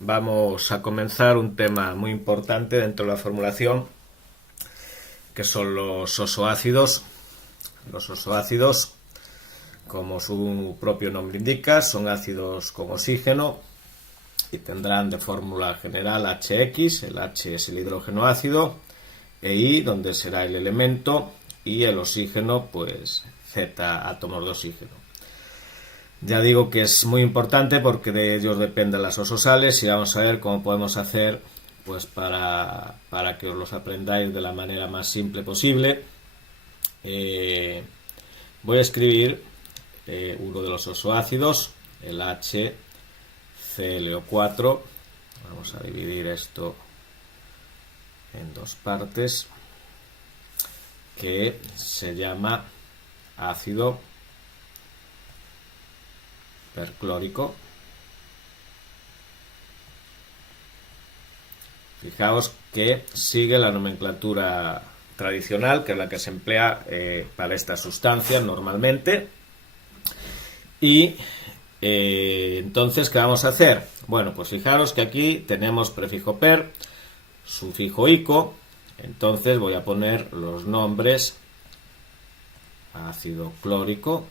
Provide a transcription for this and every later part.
vamos a comenzar un tema muy importante dentro de la formulación, que son los ozoácidos. Los ozoácidos, como su propio nombre indica, son ácidos con oxígeno y tendrán de fórmula general HX, el H es el hidrógeno ácido, e I, donde será el elemento, y el oxígeno, pues Z átomos de oxígeno. Ya digo que es muy importante porque de ellos dependen las ososales y vamos a ver cómo podemos hacer pues para que os los aprendáis de la manera más simple posible. Voy a escribir uno de los ozoácidos, el HClO4. Vamos a dividir esto en dos partes, que se llama ácido perclórico. Fijaos que sigue la nomenclatura tradicional, que es la que se emplea para estas sustancias normalmente. Y entonces, ¿qué vamos a hacer? Bueno, pues fijaros que aquí tenemos prefijo per, sufijo ico. Entonces voy a poner los nombres: ácido clórico,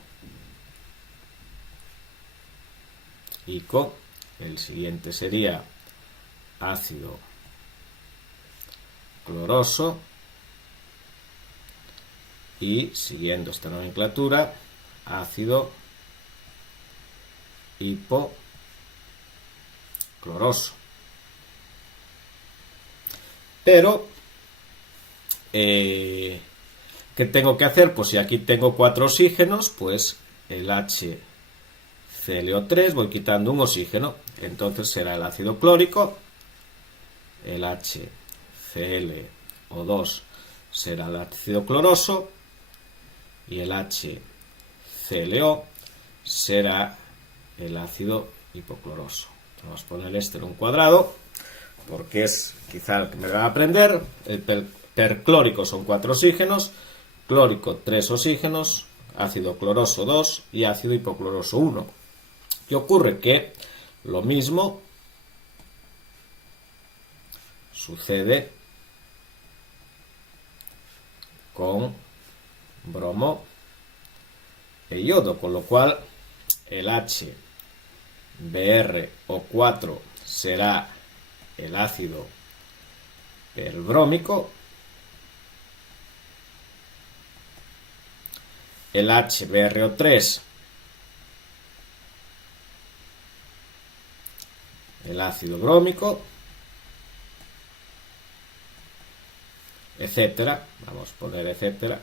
ico. El siguiente sería ácido cloroso, y siguiendo esta nomenclatura, ácido hipocloroso. Pero ¿qué tengo que hacer? Pues si aquí tengo 4 oxígenos, pues el HClO3 voy quitando un oxígeno, entonces será el ácido clórico, el HClO2 será el ácido cloroso y el HClO será el ácido hipocloroso. Vamos a poner este en un cuadrado porque es quizá el que me van a aprender. El perclórico son 4 oxígenos, clórico 3 oxígenos, ácido cloroso 2 y ácido hipocloroso 1. ¿Qué ocurre? Que lo mismo sucede con bromo e yodo, con lo cual el HBrO4 será el ácido perbrómico, el HBrO3 el ácido brómico, etcétera. Vamos a poner etcétera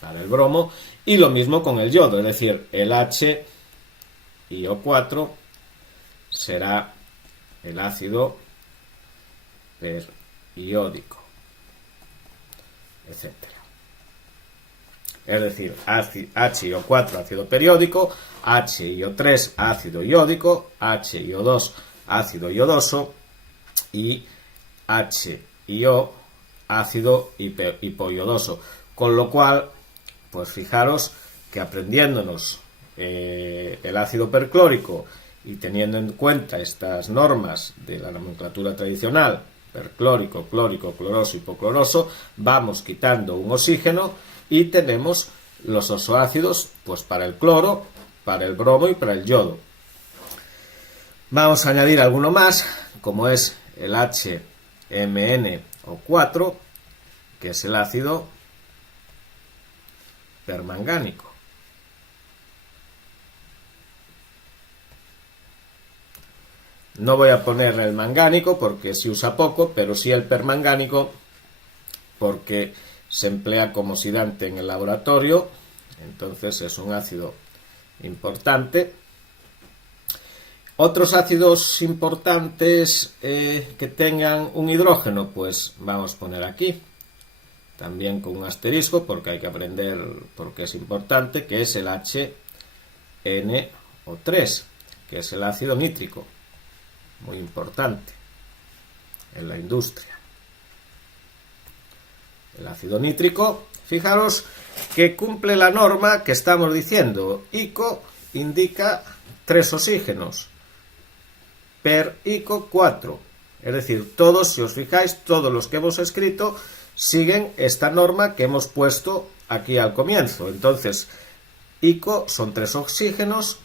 para el bromo, y lo mismo con el yodo, es decir, el HiO4 será el ácido periódico, etcétera. Es decir, HiO4 ácido periódico, HiO3 ácido iódico, HiO2 ácido iodoso y HiO ácido hipoiodoso. Con lo cual, pues fijaros que aprendiéndonos el ácido perclórico y teniendo en cuenta estas normas de la nomenclatura tradicional, perclórico, clórico, cloroso, hipocloroso, vamos quitando un oxígeno y tenemos los ozoácidos pues para el cloro, para el bromo y para el yodo. Vamos a añadir alguno más, como es el HMnO4, que es el ácido permangánico. No voy a poner el mangánico porque se usa poco, pero sí el permangánico porque se emplea como oxidante en el laboratorio, entonces es un ácido importante. Otros ácidos importantes que tengan un hidrógeno, pues vamos a poner aquí, también con un asterisco porque hay que aprender porque es importante, que es el HNO3, que es el ácido nítrico, muy importante en la industria. El ácido nítrico, fijaros que cumple la norma que estamos diciendo. ICO indica 3 oxígenos. per ico 4. Es decir, todos, si os fijáis, todos los que hemos escrito siguen esta norma que hemos puesto aquí al comienzo. Entonces, ico son 3 oxígenos.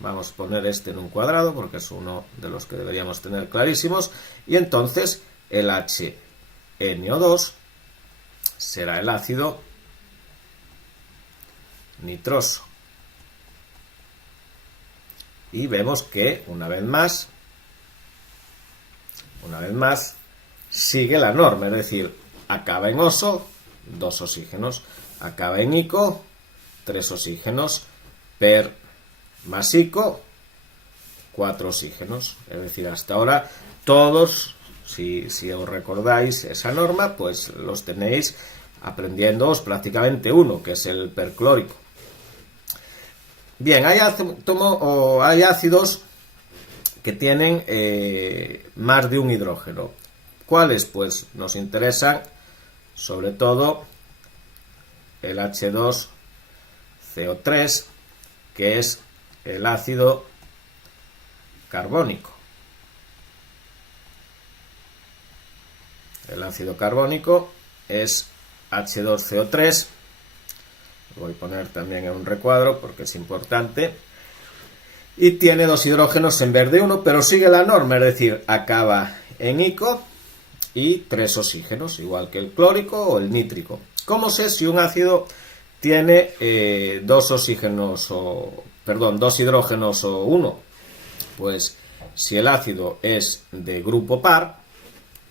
Vamos a poner este en un cuadrado porque es uno de los que deberíamos tener clarísimos. Y entonces el HNO2 será el ácido nitroso. Y vemos que una vez más sigue la norma, es decir, acaba en oso, 2 oxígenos, acaba en ico, 3 oxígenos, per más ico, 4 oxígenos. Es decir, hasta ahora todos, si os recordáis esa norma, pues los tenéis aprendiéndoos prácticamente uno, que es el perclórico. Bien, hay ácidos que tienen más de un hidrógeno. ¿Cuáles? Pues nos interesan sobre todo el H2CO3, que es el ácido carbónico. El ácido carbónico es H2CO3. Lo voy a poner también en un recuadro porque es importante. Y tiene 2 hidrógenos en vez de 1, pero sigue la norma, es decir, acaba en ico y 3 oxígenos, igual que el clórico o el nítrico. ¿Cómo sé si un ácido tiene 2 hidrógenos o 1? Pues si el ácido es de grupo par,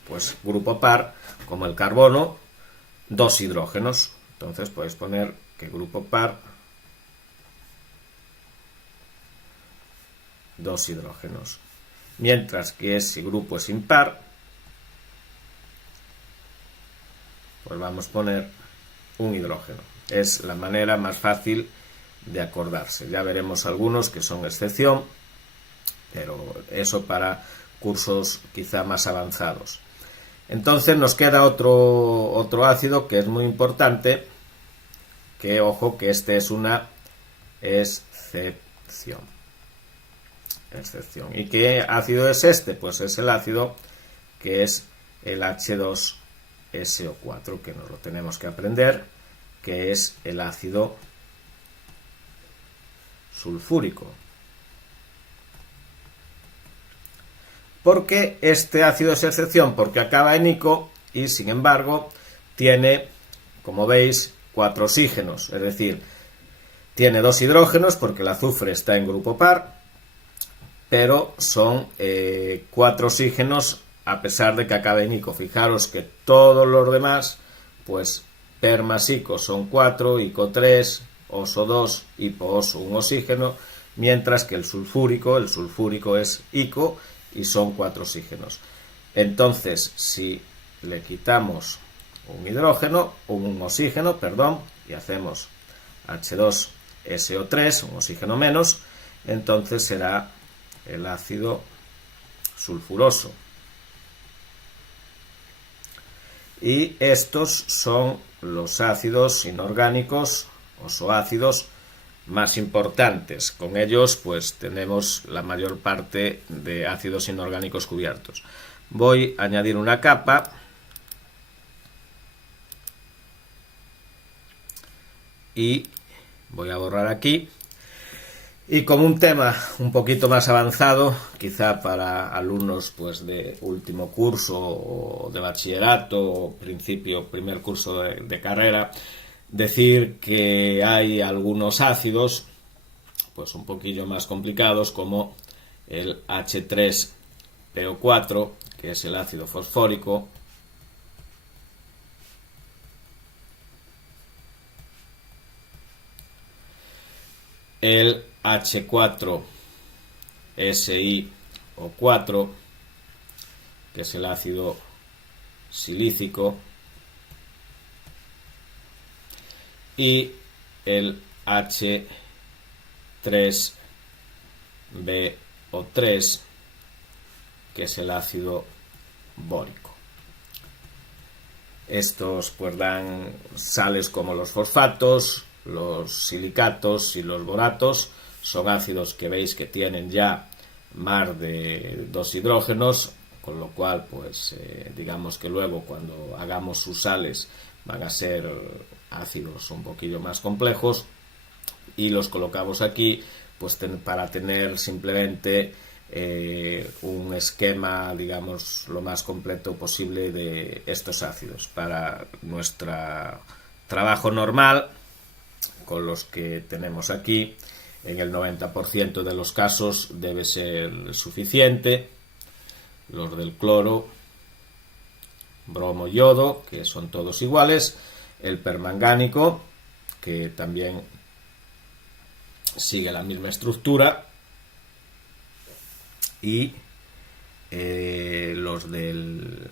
pues grupo par, como el carbono, 2 hidrógenos. Entonces puedes poner que grupo par, 2 hidrógenos. Mientras que si grupo es impar, pues vamos a poner un hidrógeno. Es la manera más fácil de acordarse. Ya veremos algunos que son excepción, pero eso para cursos quizá más avanzados. Entonces nos queda otro ácido que es muy importante, que ojo que este es una excepción. ¿Y qué ácido es este? Pues es el ácido que es el H2SO4, que nos lo tenemos que aprender, que es el ácido sulfúrico. ¿Por qué este ácido es excepción? Porque acaba en ico y sin embargo tiene, como veis, 4 oxígenos, es decir, tiene 2 hidrógenos porque el azufre está en grupo par, pero son 4 oxígenos a pesar de que acabe en ico. Fijaros que todos los demás, pues per más ico son 4, ico 3, oso 2, hipo-oso 1 oxígeno, mientras que el sulfúrico es ico y son 4 oxígenos. Entonces, si le quitamos un oxígeno, y hacemos H2SO3, un oxígeno menos, entonces será el ácido sulfuroso. Y estos son los ácidos inorgánicos, ozoácidos, más importantes. Con ellos pues tenemos la mayor parte de ácidos inorgánicos cubiertos. Voy a añadir una capa y voy a borrar aquí. Y como un tema un poquito más avanzado, quizá para alumnos pues de último curso o de bachillerato o primer curso de carrera, decir que hay algunos ácidos pues un poquillo más complicados, como el H3PO4, que es el ácido fosfórico, el H4SiO4, que es el ácido silícico, y el H3BO3, que es el ácido bórico. Estos pues dan sales como los fosfatos, los silicatos y los boratos. Son ácidos que veis que tienen ya mar de dos hidrógenos, con lo cual pues digamos que luego cuando hagamos sus sales van a ser ácidos un poquillo más complejos, y los colocamos aquí pues para tener simplemente un esquema, digamos, lo más completo posible de estos ácidos para nuestro trabajo normal, con los que tenemos aquí. En el 90% de los casos debe ser suficiente. Los del cloro, bromo, yodo, que son todos iguales. El permangánico, que también sigue la misma estructura. Y los del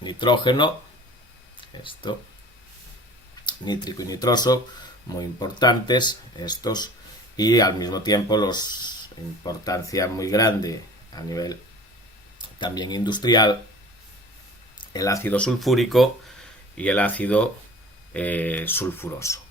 nitrógeno, esto, nítrico y nitroso, muy importantes estos, y al mismo tiempo los importancia muy grande a nivel también industrial, el ácido sulfúrico y el ácido sulfuroso.